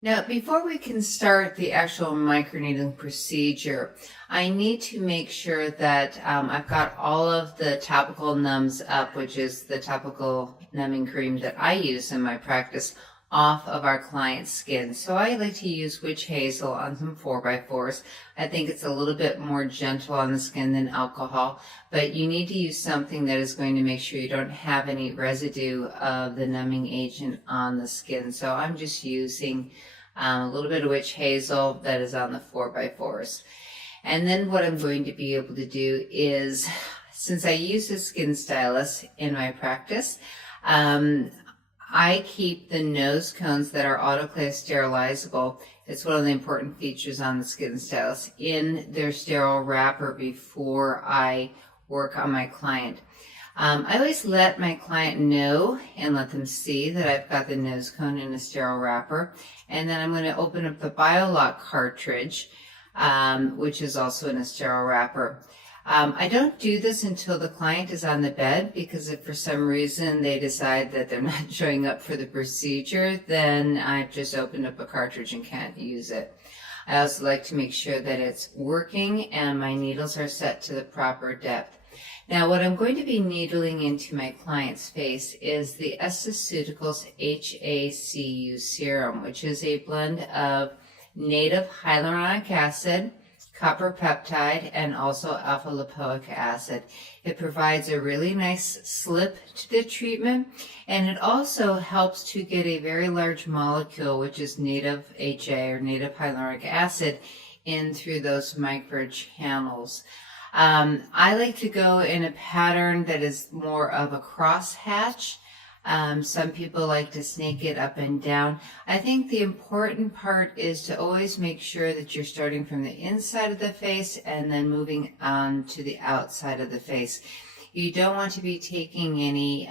Now, before we can start the actual microneedling procedure, I need to make sure that I've got all of the topical numbs up, which is the topical numbing cream that I use in my practice, off of our client's skin. So I like to use witch hazel on some 4x4s. I think it's a little bit more gentle on the skin than alcohol, but you need to use something that is going to make sure you don't have any residue of the numbing agent on the skin. So I'm just using a little bit of witch hazel that is on the 4x4s. And then what I'm going to be able to do is, since I use a skin stylus in my practice, I keep the nose cones that are autoclave sterilizable. It's one of the important features on the skin stylus in their sterile wrapper before I work on my client. I always let my client know and let them see that I've got the nose cone in a sterile wrapper. And then I'm going to open up the BioLock cartridge, which is also in a sterile wrapper. I don't do this until the client is on the bed, because if for some reason they decide that they're not showing up for the procedure, then I've just opened up a cartridge and can't use it. I also like to make sure that it's working and my needles are set to the proper depth. Now, what I'm going to be needling into my client's face is the SaCeuticals HACU serum, which is a blend of native hyaluronic acid, copper peptide, and also alpha lipoic acid. It provides a really nice slip to the treatment, and it also helps to get a very large molecule, which is native HA or native hyaluronic acid, in through those microchannels. I like to go in a pattern that is more of a crosshatch. Some people like to snake it up and down. I think the important part is to always make sure that you're starting from the inside of the face and then moving on to the outside of the face. You don't want to be taking any,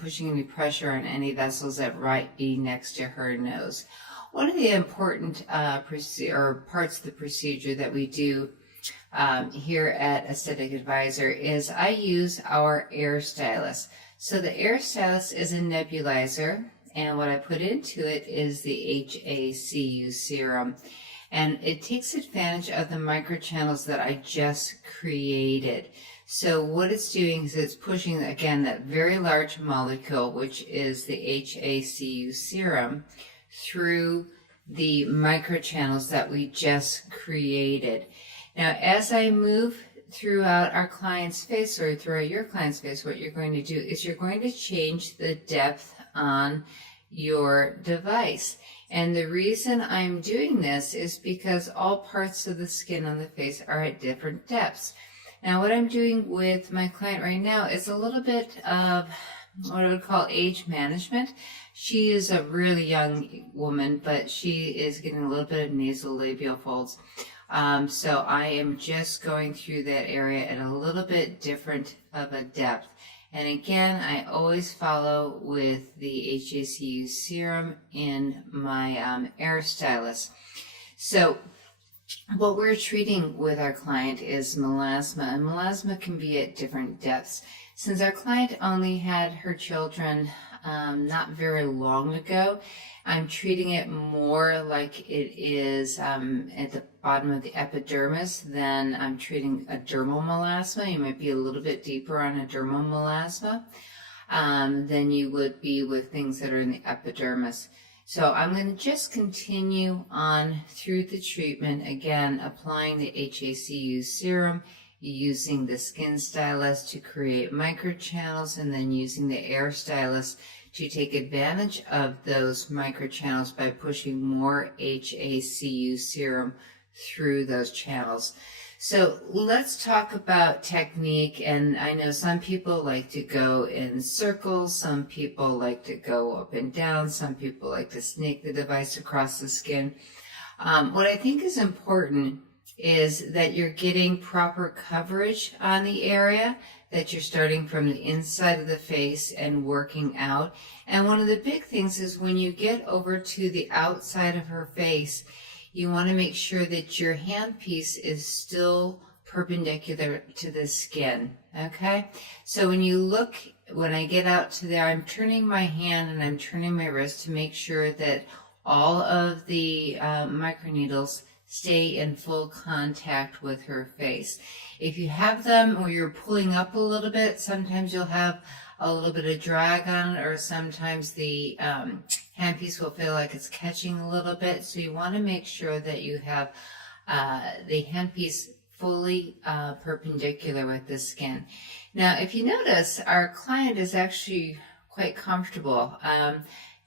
pushing any pressure on any vessels that might be next to her nose. One of the important parts of the procedure that we do here at Aesthetic Advisor is I use our air stylus. So the air stylus is a nebulizer, and what I put into it is the HACU serum. And it takes advantage of the microchannels that I just created. So what it's doing is it's pushing, again, that very large molecule, which is the HACU serum, through the microchannels that we just created. Now, as I move throughout our client's face or throughout your client's face, what you're going to do is you're going to change the depth on your device. And the reason I'm doing this is because all parts of the skin on the face are at different depths. Now, what I'm doing with my client right now is a little bit of what I would call age management. She is a really young woman, but she is getting a little bit of nasolabial folds. So I am just going through that area at a little bit different of a depth. And again, I always follow with the HACU serum in my air stylus. So what we're treating with our client is melasma, and melasma can be at different depths. Since our client only had her children not very long ago, I'm treating it more like it is at the bottom of the epidermis than I'm treating a dermal melasma. You might be a little bit deeper on a dermal melasma than you would be with things that are in the epidermis. So I'm going to just continue on through the treatment, again, applying the HACU serum, using the skin stylus to create microchannels, and then using the air stylus to take advantage of those microchannels by pushing more HACU serum through those channels. So let's talk about technique. And I know some people like to go in circles, some people like to go up and down, some people like to snake the device across the skin. What I think is important is that you're getting proper coverage on the area, that you're starting from the inside of the face and working out. And one of the big things is when you get over to the outside of her face, you want to make sure that your handpiece is still perpendicular to the skin, okay? So when I get out to there, I'm turning my hand and I'm turning my wrist to make sure that all of the microneedles stay in full contact with her face. If you have them where you're pulling up a little bit, sometimes you'll have a little bit of drag on it, or sometimes the handpiece will feel like it's catching a little bit. So you want to make sure that you have the handpiece fully perpendicular with the skin. Now, if you notice, our client is actually quite comfortable.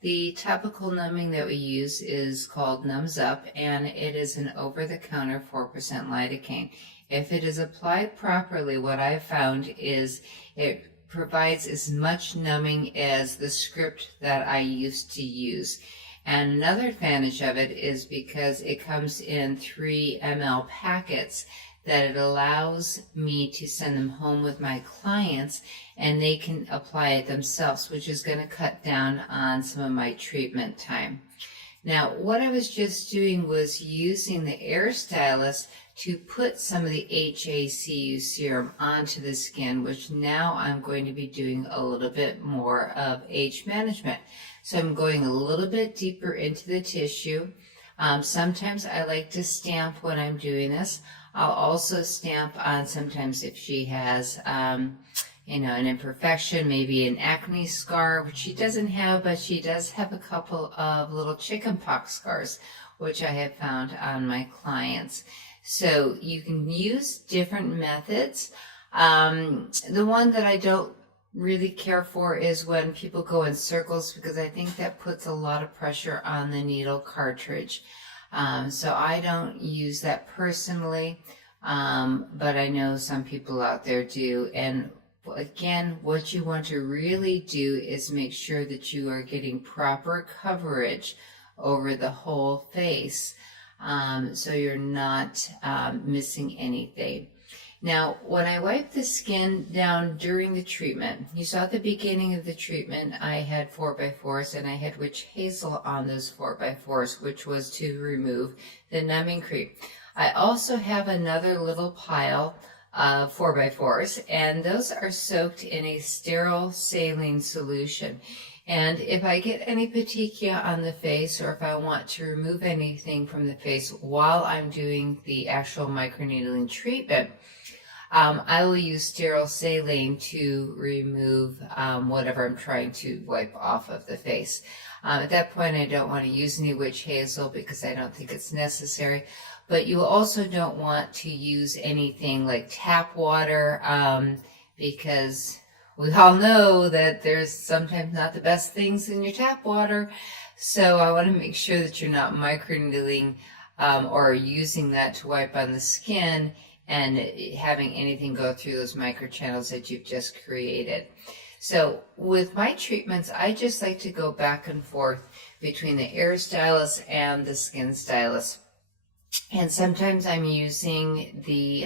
The topical numbing that we use is called Numbs Up, and it is an over-the-counter 4% lidocaine. If it is applied properly, what I've found is it provides as much numbing as the script that I used to use. And another advantage of it is because it comes in 3 ml packets, that it allows me to send them home with my clients and they can apply it themselves, which is going to cut down on some of my treatment time. Now, what I was just doing was using the Air Stylus to put some of the HACU serum onto the skin, which now I'm going to be doing a little bit more of age management. So I'm going a little bit deeper into the tissue. Sometimes I like to stamp when I'm doing this. I'll also stamp on sometimes if she has, an imperfection, maybe an acne scar, which she doesn't have, but she does have a couple of little chickenpox scars, which I have found on my clients. So you can use different methods. The one that I don't really care for is when people go in circles, because I think that puts a lot of pressure on the needle cartridge. So I don't use that personally, but I know some people out there do. And again, what you want to really do is make sure that you are getting proper coverage over the whole face, so you're not missing anything. Now, when I wipe the skin down during the treatment, you saw at the beginning of the treatment, I had 4x4s and I had witch hazel on those 4x4s, which was to remove the numbing cream. I also have another little pile of 4x4s, and those are soaked in a sterile saline solution. And if I get any petechia on the face, or if I want to remove anything from the face while I'm doing the actual microneedling treatment, I will use sterile saline to remove whatever I'm trying to wipe off of the face. At that point, I don't want to use any witch hazel because I don't think it's necessary. But you also don't want to use anything like tap water, because we all know that there's sometimes not the best things in your tap water. So I want to make sure that you're not microneedling or using that to wipe on the skin and having anything go through those microchannels that you've just created. So with my treatments, I just like to go back and forth between the Air Stylus and the Skin Stylus. And sometimes I'm using the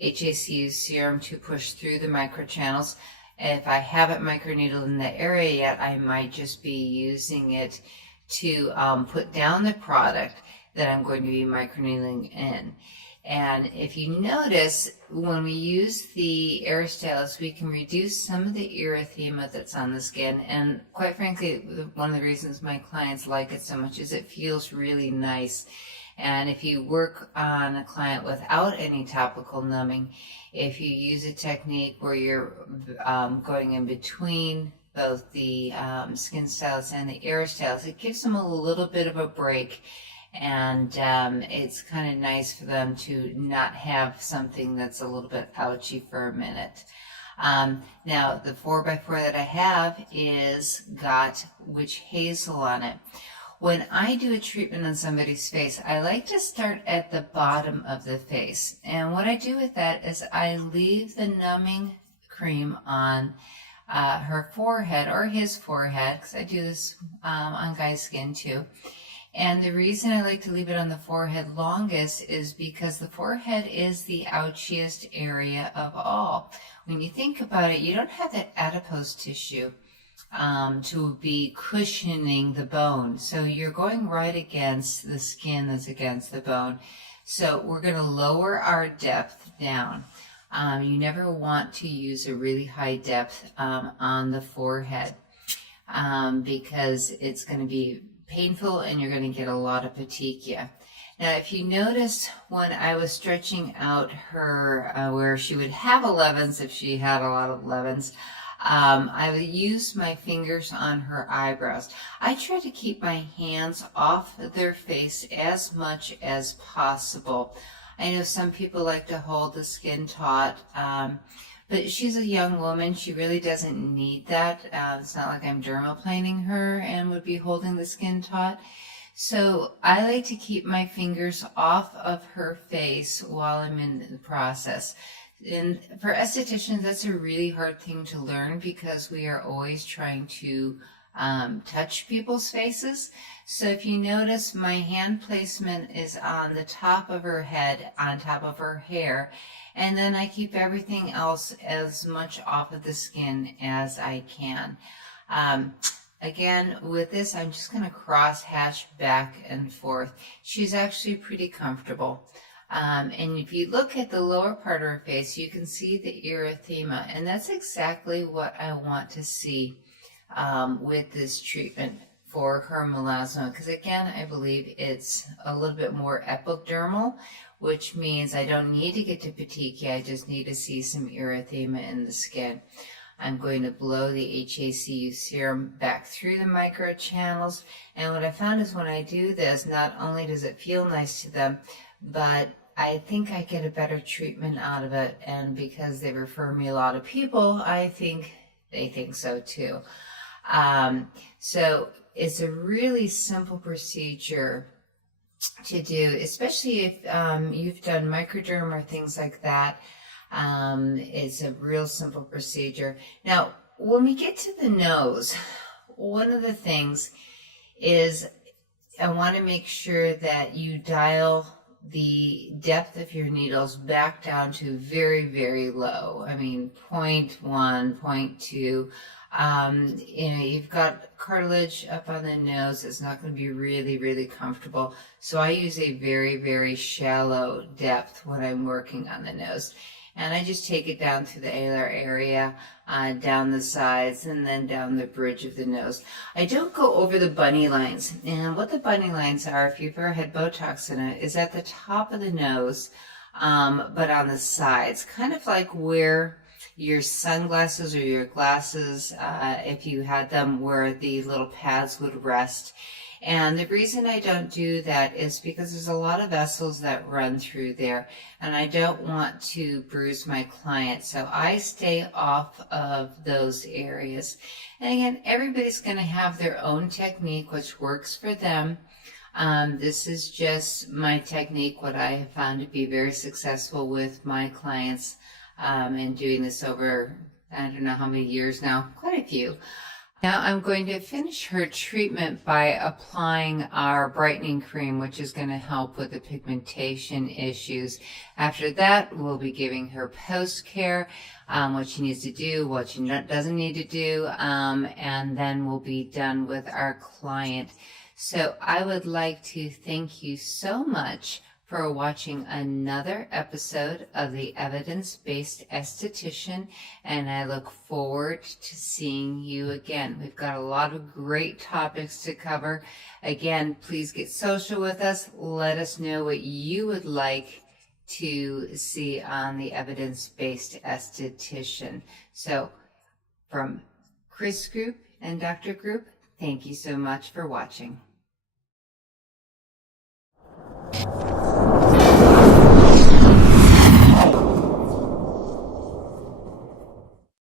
HACU serum to push through the microchannels. If I haven't microneedled in the area yet, I might just be using it to put down the product that I'm going to be microneedling in. And if you notice, when we use the Air Stylus, we can reduce some of the erythema that's on the skin. And quite frankly, one of the reasons my clients like it so much is it feels really nice. And if you work on a client without any topical numbing, if you use a technique where you're going in between both the Skin Stylus and the Air Stylus, it gives them a little bit of a break. And it's kind of nice for them to not have something that's a little bit ouchy for a minute. Now, the 4x4 that I have is got witch hazel on it. When I do a treatment on somebody's face, I like to start at the bottom of the face. And what I do with that is I leave the numbing cream on her forehead or his forehead, because I do this on guys' skin too. And the reason I like to leave it on the forehead longest is because the forehead is the ouchiest area of all. When you think about it, you don't have that adipose tissue to be cushioning the bone. So you're going right against the skin that's against the bone. So we're going to lower our depth down. You never want to use a really high depth on the forehead because it's going to be painful and you're going to get a lot of petechia. Now, if you notice when I was stretching out her where she would have 11s, if she had a lot of 11s, I would use my fingers on her eyebrows. I try to keep my hands off their face as much as possible. I know some people like to hold the skin taut, but she's a young woman. She really doesn't need that. It's not like I'm dermaplaning her and would be holding the skin taut. So I like to keep my fingers off of her face while I'm in the process. And for estheticians, that's a really hard thing to learn because we are always trying to touch people's faces. So if you notice, my hand placement is on the top of her head, on top of her hair, and then I keep everything else as much off of the skin as I can. Again, with this, I'm just going to cross hatch back and forth. She's actually pretty comfortable. And if you look at the lower part of her face, you can see the erythema, and that's exactly what I want to see with this treatment for her melasma, because again, I believe it's a little bit more epidermal, which means I don't need to get to petechia, I just need to see some erythema in the skin. I'm going to blow the HACU serum back through the microchannels, and what I found is when I do this, not only does it feel nice to them, but I think I get a better treatment out of it, and because they refer me a lot of people, I think they think so too. So it's a really simple procedure to do, especially if you've done microderm or things like that. It's a real simple procedure. Now, when we get to the nose, one of the things is I want to make sure that you dial the depth of your needles back down to very, very low. I mean, 0.1, 0.2. You know, you've got cartilage up on the nose. It's not going to be really, really comfortable. So I use a very, very shallow depth when I'm working on the nose. And I just take it down through the alar area, down the sides, and then down the bridge of the nose. I don't go over the bunny lines. And what the bunny lines are, if you've ever had Botox in it, is at the top of the nose, but on the sides, kind of like where your sunglasses or your glasses, if you had them, where the little pads would rest. And the reason I don't do that is because there's a lot of vessels that run through there, and I don't want to bruise my client, so I stay off of those areas. And again, everybody's going to have their own technique which works for them. This is just my technique, what I have found to be very successful with my clients, and doing this over, I don't know how many years now, quite a few. Now I'm going to finish her treatment by applying our brightening cream, which is going to help with the pigmentation issues. After that, we'll be giving her post-care, what she needs to do, what she doesn't need to do, and then we'll be done with our client. So I would like to thank you so much for watching another episode of the Evidence-Based Esthetician, and I look forward to seeing you again. We've got a lot of great topics to cover. Again, please get social with us. Let us know what you would like to see on the Evidence-Based Esthetician. So from Chris Group and Dr. Group, thank you so much for watching.